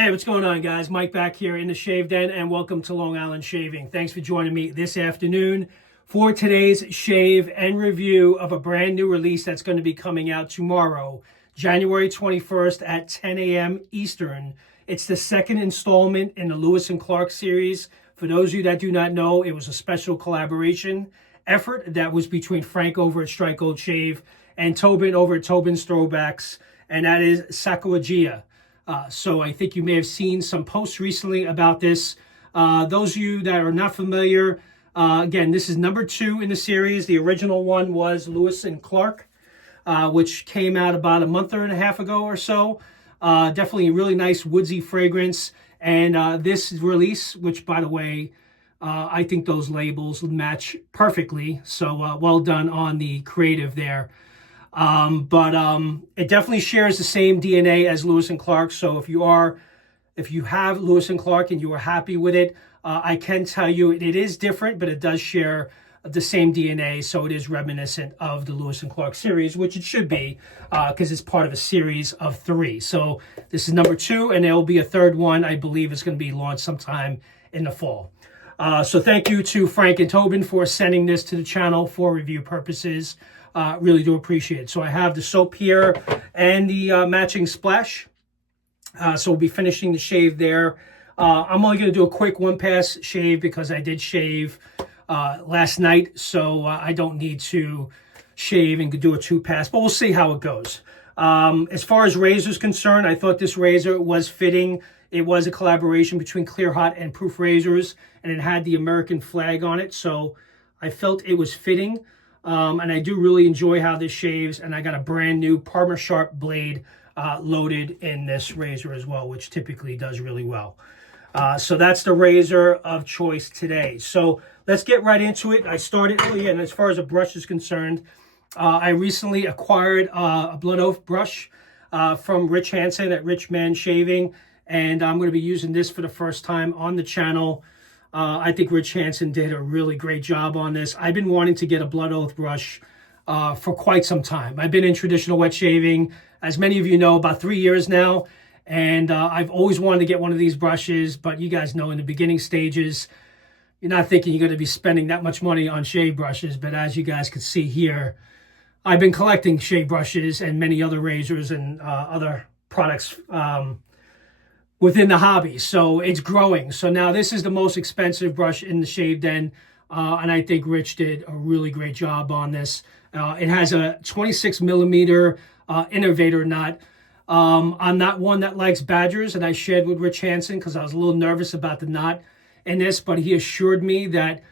Hey, what's going on, guys? Mike back here in the Shave Den, and welcome to Long Island Shaving. Thanks for joining me this afternoon for today's shave and review of a brand new release that's going to be coming out tomorrow, January 21st at 10 a.m. Eastern. It's the second installment in the Lewis and Clark series. For those of you that do not know, it was a special collaboration effort that was between Frank over at Strike Gold Shave and Tobin over at Tobin's Throwbacks, and that is Sacagawea. So I think you may have seen some posts recently about this. Those of you that are not familiar, again, this is number 2 in the series. The original one was Lewis and Clark, which came out about a month and a half ago or so. Definitely a really nice woodsy fragrance. And this release, which, by the way, I think those labels match perfectly. So well done on the creative there. It definitely shares the same DNA as Lewis and Clark. So if you have Lewis and Clark and you are happy with it, I can tell you it is different, but it does share the same DNA. So it is reminiscent of the Lewis and Clark series, which it should be, because it's part of a series of 3. So this is number 2, and there will be a third one. I believe it's going to be launched sometime in the fall. So thank you to Frank and Tobin for sending this to the channel for review purposes. Really do appreciate it. So I have the soap here and the matching splash. So we'll be finishing the shave there. I'm only going to do a quick 1-pass shave because I did shave last night. So I don't need to shave and do a 2-pass, but we'll see how it goes. As far as razor is concerned, I thought this razor was fitting. It was a collaboration between Clear Hot and Proof Razors, and it had the American flag on it. So I felt it was fitting. And I do really enjoy how this shaves, and I got a brand new Parma Sharp blade loaded in this razor as well, which typically does really well. So that's the razor of choice today. So let's get right into it. I started, and as far as a brush is concerned, I recently acquired a Blood Oath brush from Rich Hansen at Rich Man Shaving, and I'm going to be using this for the first time on the channel. I think Rich Hansen did a really great job on this. I've been wanting to get a Blood Oath brush for quite some time. I've been in traditional wet shaving, as many of you know, about 3 years now. And I've always wanted to get one of these brushes, but you guys know in the beginning stages, you're not thinking you're going to be spending that much money on shave brushes. But as you guys can see here, I've been collecting shave brushes and many other razors and other products within the hobby. So it's growing. So now this is the most expensive brush in the Shave Den. And I think Rich did a really great job on this. It has a 26 millimeter innovator nut. I'm not one that likes badgers, and I shared with Rich Hansen because I was a little nervous about the knot in this, but he assured me that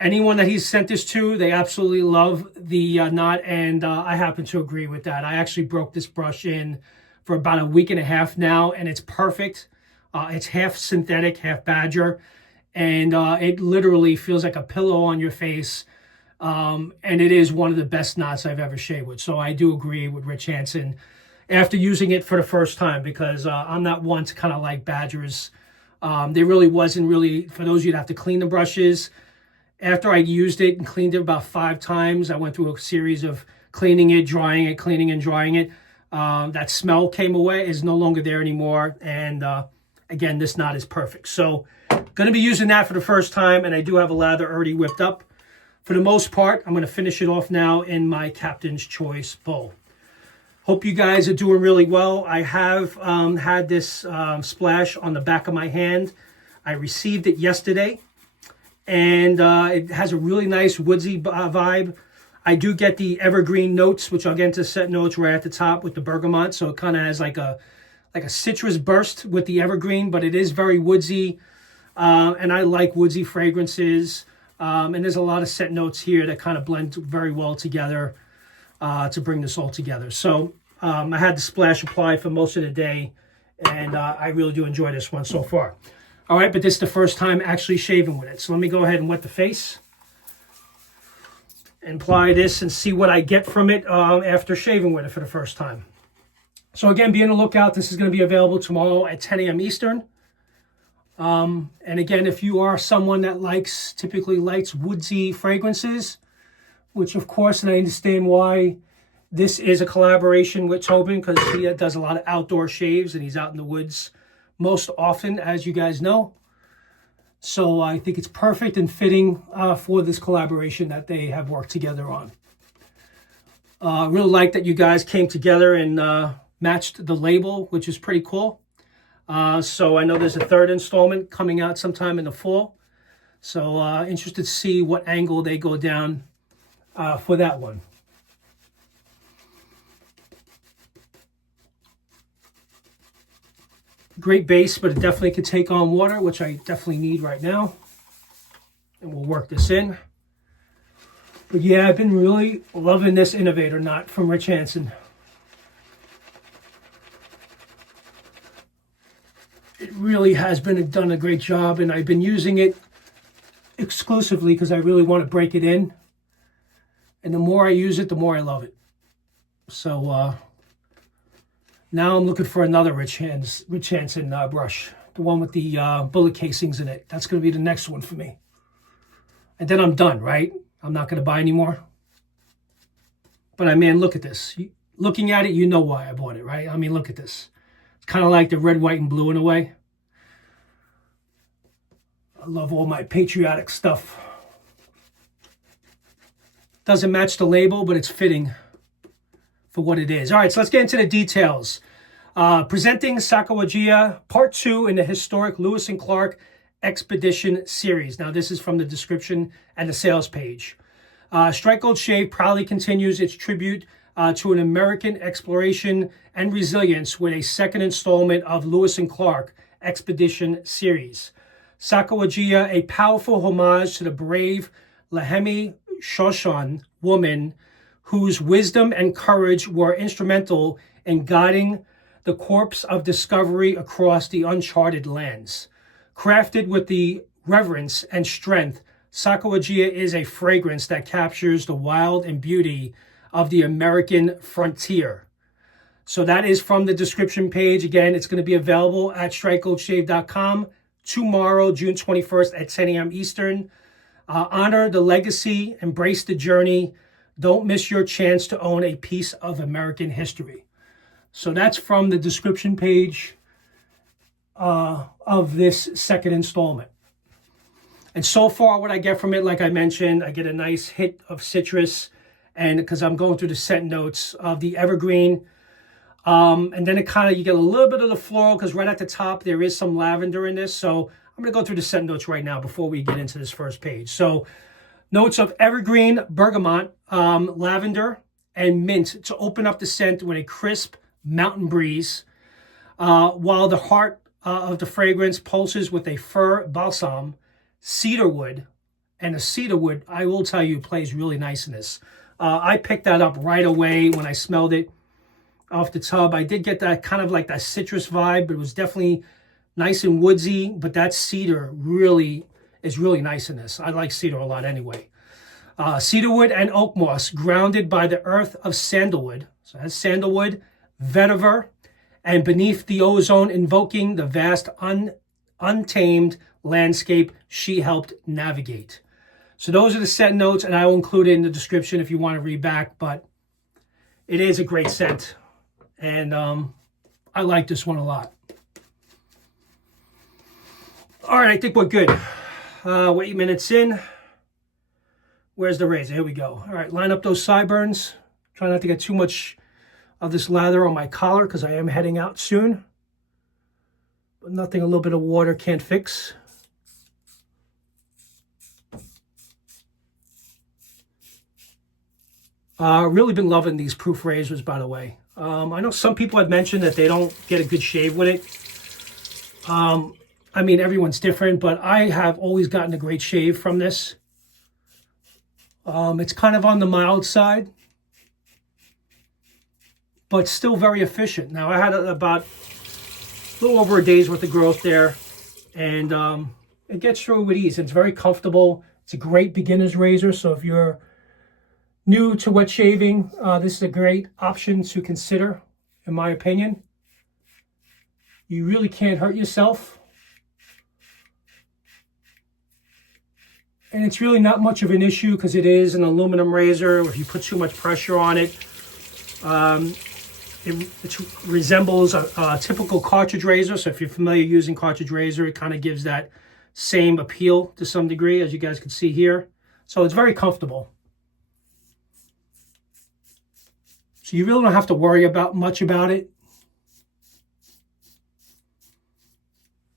anyone that he's sent this to, they absolutely love the knot, and I happen to agree with that. I actually broke this brush in for about a week and a half now, and it's perfect. It's half synthetic, half badger, and it literally feels like a pillow on your face, and it is one of the best knots I've ever shaved with. So I do agree with Rich Hansen after using it for the first time, because I'm not one to kind of like badgers. There really wasn't really, for those of you that have to clean the brushes, after I used it and cleaned it about 5 times, I went through a series of cleaning it, drying it, cleaning and drying it. That smell came away, is no longer there anymore. And again, this knot is perfect. So going to be using that for the first time, and I do have a lather already whipped up. For the most part, I'm going to finish it off now in my Captain's Choice bowl. Hope you guys are doing really well. I have had this splash on the back of my hand. I received it yesterday, and it has a really nice woodsy vibe. I do get the evergreen notes, which I'll get into set notes right at the top with the bergamot. So it kind of has like a citrus burst with the evergreen, but it is very woodsy. And I like woodsy fragrances. And there's a lot of set notes here that kind of blend very well together to bring this all together. So I had the splash applied for most of the day, and I really do enjoy this one so far. All right, but this is the first time actually shaving with it. So let me go ahead and wet the face and apply this and see what I get from it after shaving with it for the first time. So again, be on the lookout. This is going to be available tomorrow at 10 a.m. Eastern. And again, if you are someone that typically likes woodsy fragrances, which of course, and I understand why this is a collaboration with Tobin, because he does a lot of outdoor shaves and he's out in the woods most often, as you guys know. So I think it's perfect and fitting for this collaboration that they have worked together on. Really like that you guys came together and matched the label, which is pretty cool. So I know there's a third installment coming out sometime in the fall. So interested to see what angle they go down for that one. Great base, but it definitely could take on water, which I definitely need right now. And we'll work this in. But yeah, I've been really loving this Innovator knot from Rich Hansen. It really has done a great job, and I've been using it exclusively because I really want to break it in. And the more I use it, the more I love it. So now I'm looking for another Rich Hansen brush, the one with the bullet casings in it. That's going to be the next one for me. And then I'm done, right? I'm not going to buy anymore. But I mean, look at this. Looking at it, you know why I bought it, right? I mean, look at this. It's kind of like the red, white, and blue in a way. I love all my patriotic stuff. Doesn't match the label, but it's fitting for what it is. All right, so let's get into the details. Presenting Sacagawea Part 2 in the historic Lewis and Clark Expedition series. Now, this is from the description and the sales page. Strike Gold Shave proudly continues its tribute to an American exploration and resilience with a second installment of Lewis and Clark Expedition series. Sacagawea, a powerful homage to the brave Lemhi Shoshone woman whose wisdom and courage were instrumental in guiding the corpse of discovery across the uncharted lands. Crafted with the reverence and strength, Sacagawea is a fragrance that captures the wild and beauty of the American frontier. So that is from the description page. Again, it's going to be available at strikegoldshave.com tomorrow, June 21st at 10 a.m. Eastern. Honor the legacy, embrace the journey. Don't miss your chance to own a piece of American history. So that's from the description page of this second installment. And so far, what I get from it, like I mentioned, I get a nice hit of citrus, and because I'm going through the scent notes of the evergreen. And then you get a little bit of the floral, because right at the top, there is some lavender in this. So I'm going to go through the scent notes right now before we get into this first page. So notes of evergreen, bergamot, lavender, and mint to open up the scent with a crisp mountain breeze, while the heart of the fragrance pulses with a fir balsam, cedarwood, and the cedarwood, I will tell you, plays really nice in this. I picked that up right away when I smelled it off the tub. I did get that kind of like that citrus vibe, but it was definitely nice and woodsy, but that cedar really is really nice in this. I like cedar a lot anyway. Cedarwood and oakmoss, grounded by the earth of sandalwood. So that's sandalwood, vetiver, and beneath the ozone, invoking the vast untamed landscape she helped navigate. So those are the scent notes, and I will include it in the description if you want to read back, but it is a great scent, and I like this one a lot. All right, I think we're good. We're 8 minutes in. Where's the razor? Here we go. All right, line up those sideburns. Try not to get too much of this lather on my collar because I am heading out soon. But nothing a little bit of water can't fix. Really been loving these proof razors, by the way. I know some people have mentioned that they don't get a good shave with it. I mean, everyone's different, but I have always gotten a great shave from this. It's kind of on the mild side, but still very efficient. Now, I had about a little over a day's worth of growth there, and it gets through with ease. It's very comfortable. It's a great beginner's razor, so if you're new to wet shaving, this is a great option to consider, in my opinion. You really can't hurt yourself. And it's really not much of an issue because it is an aluminum razor. If you put too much pressure on it, It resembles a typical cartridge razor. So if you're familiar using cartridge razor, it kind of gives that same appeal to some degree, as you guys can see here. So it's very comfortable. So you really don't have to worry much about it.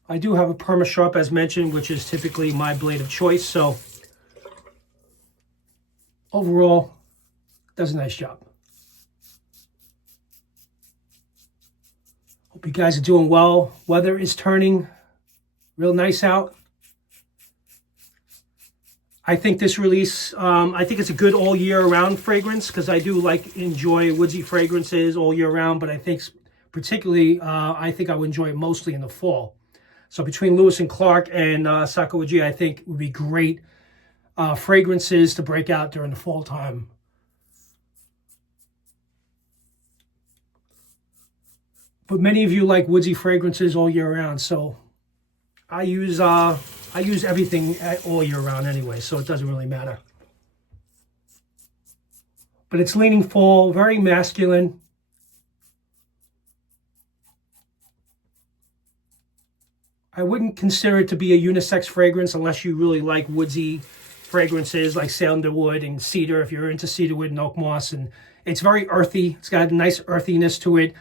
I do have a perma sharp, as mentioned, which is typically my blade of choice. So overall, does a nice job. Hope you guys are doing well. Weather is turning real nice out. I think this release, I think it's a good all year round fragrance, because I do enjoy woodsy fragrances all year round, but I think particularly, I think I would enjoy it mostly in the fall. So between Lewis and Clark and Sacagawea, I think would be great fragrances to break out during the fall time. But many of you like woodsy fragrances all year round, so I use everything all year round anyway, so it doesn't really matter. But it's leaning fall, very masculine. I wouldn't consider it to be a unisex fragrance unless you really like woodsy fragrances like sandalwood and cedar, if you're into cedarwood and oakmoss. And it's very earthy. It's got a nice earthiness to it.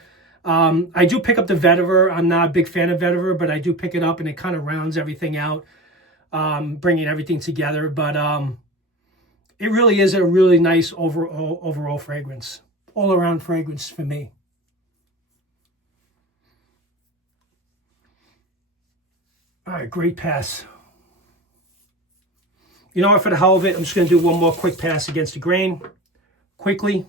I do pick up the vetiver. I'm not a big fan of vetiver, but I do pick it up, and it kind of rounds everything out, bringing everything together. But it really is a really nice overall fragrance, all-around fragrance for me. All right, great pass. You know what, for the hell of it, I'm just going to do one more quick pass against the grain, quickly.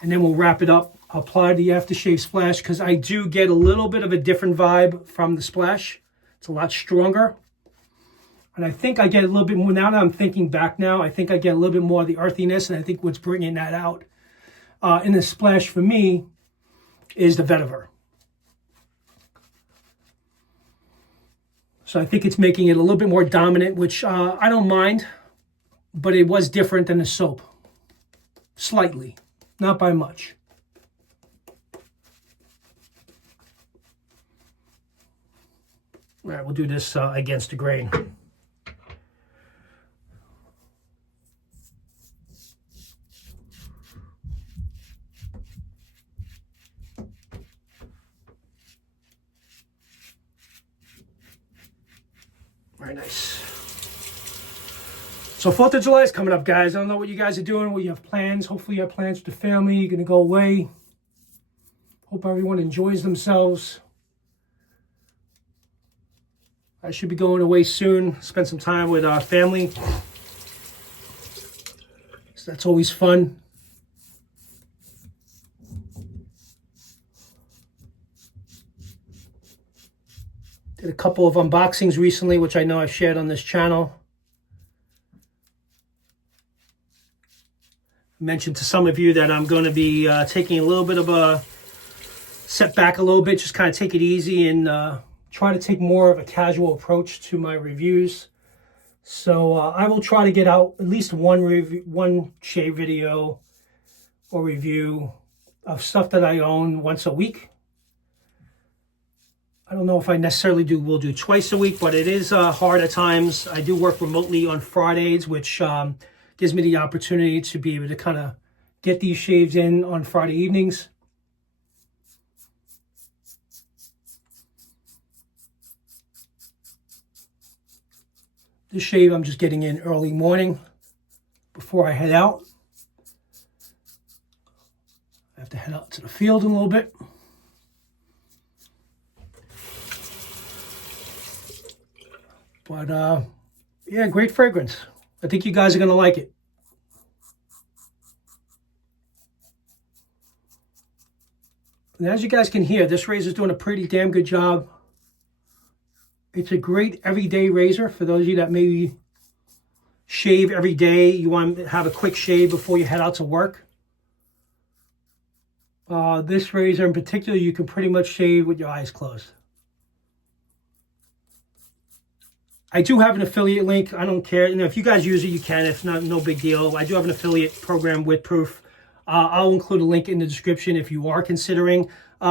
And then we'll wrap it up. I'll apply the aftershave splash, because I do get a little bit of a different vibe from the splash. It's a lot stronger. And I think I get a little bit more, now that I'm thinking back now, I think I get a little bit more of the earthiness, and I think what's bringing that out in the splash for me is the vetiver. So I think it's making it a little bit more dominant, which I don't mind, but it was different than the soap. Slightly, not by much. All right, we'll do this against the grain. Very nice. So 4th of July is coming up, guys. I don't know what you guys are doing, what you have plans. Hopefully you have plans with the family. You're going to go away. Hope everyone enjoys themselves. I should be going away soon. Spend some time with our family. So that's always fun. Did a couple of unboxings recently, which I know I've shared on this channel. I mentioned to some of you that I'm going to be taking a little bit of a setback a little bit, just kind of take it easy and try to take more of a casual approach to my reviews. So I will try to get out at least one shave video or review of stuff that I own once a week. I don't know if I necessarily will do twice a week, but it is hard at times. I do work remotely on Fridays, which gives me the opportunity to be able to kind of get these shaves in on Friday evenings. This shave I'm just getting in early morning before I head out. I have to head out to the field in a little bit. But yeah, great fragrance. I think you guys are going to like it. And as you guys can hear, this razor is doing a pretty damn good job. It's a great everyday razor for those of you that maybe shave every day. You want to have a quick shave before you head out to work. This razor in particular, you can pretty much shave with your eyes closed. I do have an affiliate link. I don't care. You know, if you guys use it, you can. If not, no big deal. I do have an affiliate program with Proof. I'll include a link in the description if you are considering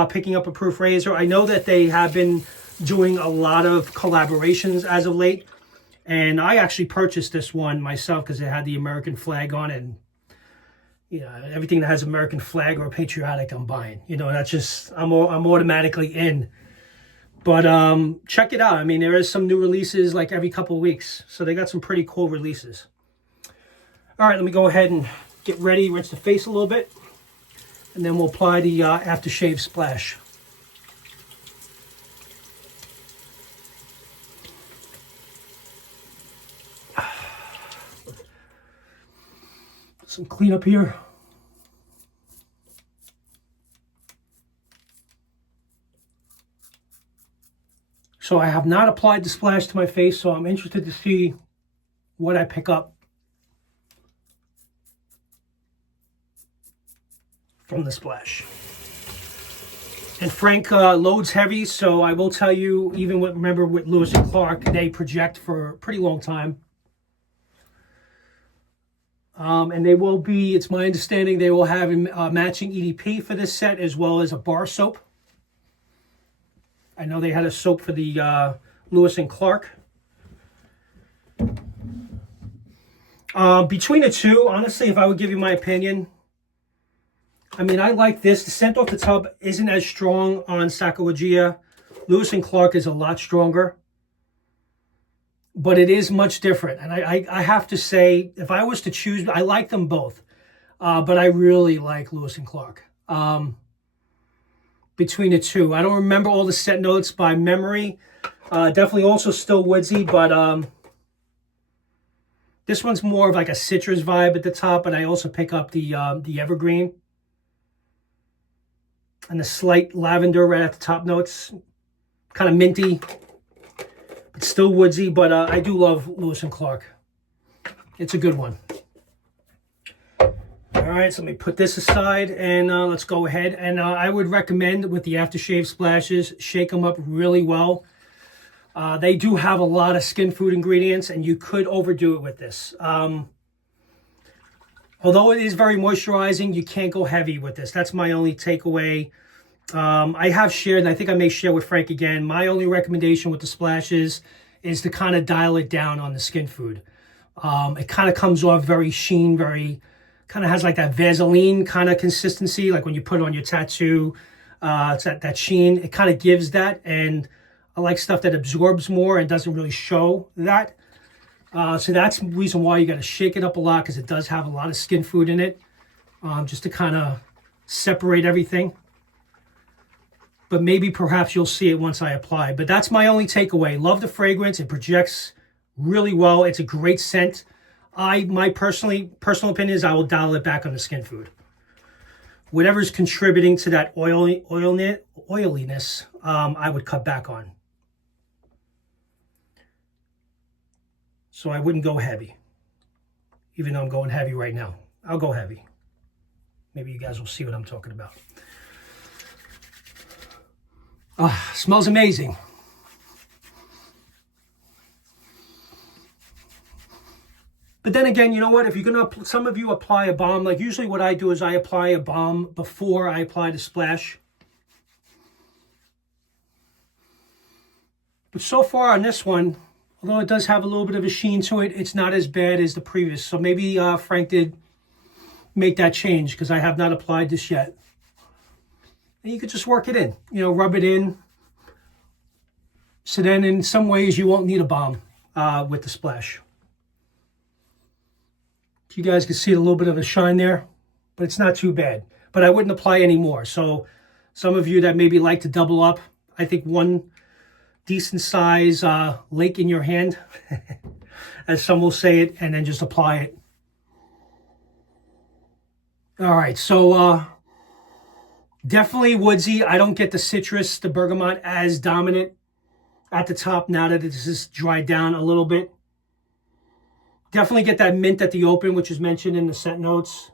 picking up a proof razor. I know that they have been doing a lot of collaborations as of late, and I actually purchased this one myself because it had the American flag on it. And you know, everything that has American flag or patriotic, I'm buying. You know, that's just, I'm automatically in. But check it out. I mean, there is some new releases like every couple of weeks, so they got some pretty cool releases. All right, let me go ahead and get ready, rinse the face a little bit, and then we'll apply the aftershave splash. Some cleanup here. So I have not applied the splash to my face, so I'm interested to see what I pick up from the splash. And Frank loads heavy, so I will tell you, even with, remember with Lewis and Clark, they project for a pretty long time. And they will be, it's my understanding, they will have a matching EDP for this set as well as a bar soap. I know they had a soap for the Lewis and Clark. Between the two, honestly, if I would give you my opinion, I mean, I like this. The scent off the tub isn't as strong on Sacagawea. Lewis and Clark is a lot stronger, but it is much different. And I have to say, if I was to choose, I like them both, but I really like Lewis and Clark. Between the two, I don't remember all the scent notes by memory. Definitely also still woodsy, but this one's more of like a citrus vibe at the top, and I also pick up the evergreen and the slight lavender right at the top notes. Kind of minty, but still woodsy, but I do love Lewis and Clark. It's a good one. All right, so let me put this aside and let's go ahead. And I would recommend with the aftershave splashes, shake them up really well. They do have a lot of skin food ingredients, and you could overdo it with this. Although it is very moisturizing, you can't go heavy with this. That's my only takeaway. I have shared, and I think I may share with Frank again, my only recommendation with the splashes is to kind of dial it down on the skin food. It kind of comes off very sheen, very, kind of has like that Vaseline kind of consistency, like when you put it on your tattoo, it's that sheen. It kind of gives that, and I like stuff that absorbs more and doesn't really show that. So that's the reason why you got to shake it up a lot, because it does have a lot of skin food in it, just to kind of separate everything. But maybe perhaps you'll see it once I apply. But that's my only takeaway. Love the fragrance. It projects really well. It's a great scent. My personal opinion is I will dial it back on the skin food. Whatever's contributing to that oiliness, I would cut back on. So I wouldn't go heavy, even though I'm going heavy right now. I'll go heavy. Maybe you guys will see what I'm talking about. Smells amazing. But then again, you know what? If you're going to, some of you apply a balm, like usually what I do is I apply a balm before I apply the splash. But so far on this one, although it does have a little bit of a sheen to it, it's not as bad as the previous. So maybe Frank did make that change, because I have not applied this yet. And you could just work it in, you know, rub it in. So then in some ways you won't need a balm with the splash. You guys can see a little bit of a shine there, but it's not too bad. But I wouldn't apply any more. So some of you that maybe like to double up, I think one decent size lake in your hand, as some will say it, and then just apply it. All right, so definitely woodsy. I don't get the citrus, the bergamot as dominant at the top now that this is dried down a little bit. Definitely get that mint at the open, which is mentioned in the scent notes.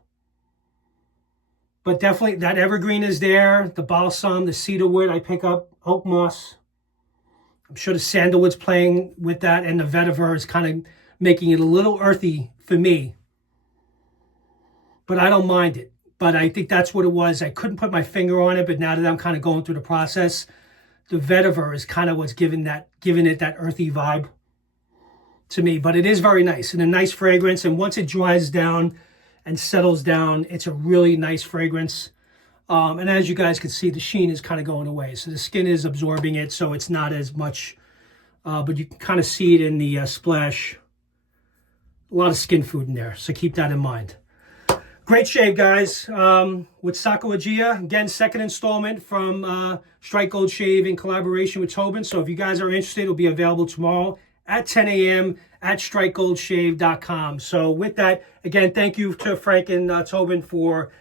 But definitely that evergreen is there. The balsam, the cedarwood, I pick up oakmoss. I'm sure the sandalwood's playing with that, and the vetiver is kind of making it a little earthy for me. But I don't mind it. but I think that's what it was. I couldn't put my finger on it, but now that I'm kind of going through the process, the vetiver is kind of what's giving it that earthy vibe to me. But it is very nice and a nice fragrance. And once it dries down and settles down, it's a really nice fragrance. And as you guys can see, the sheen is kind of going away. So the skin is absorbing it, so it's not as much, but you can kind of see it in the splash. A lot of skin food in there, so keep that in mind. Great shave, guys, with Sakajawea. Again, second installment from Strike Gold Shave in collaboration with Tobin. So if you guys are interested, it'll be available tomorrow at 10 a.m. at strikegoldshave.com. So with that, again, thank you to Frank and Tobin for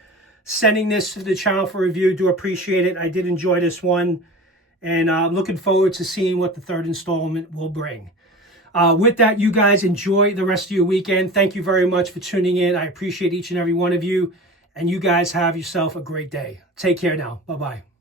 sending this to the channel for review. Do appreciate it. I did enjoy this one, and I'm looking forward to seeing what the third installment will bring. With that, you guys enjoy the rest of your weekend. Thank you very much for tuning in. I appreciate each and every one of you, and you guys have yourself a great day. Take care now. Bye-bye.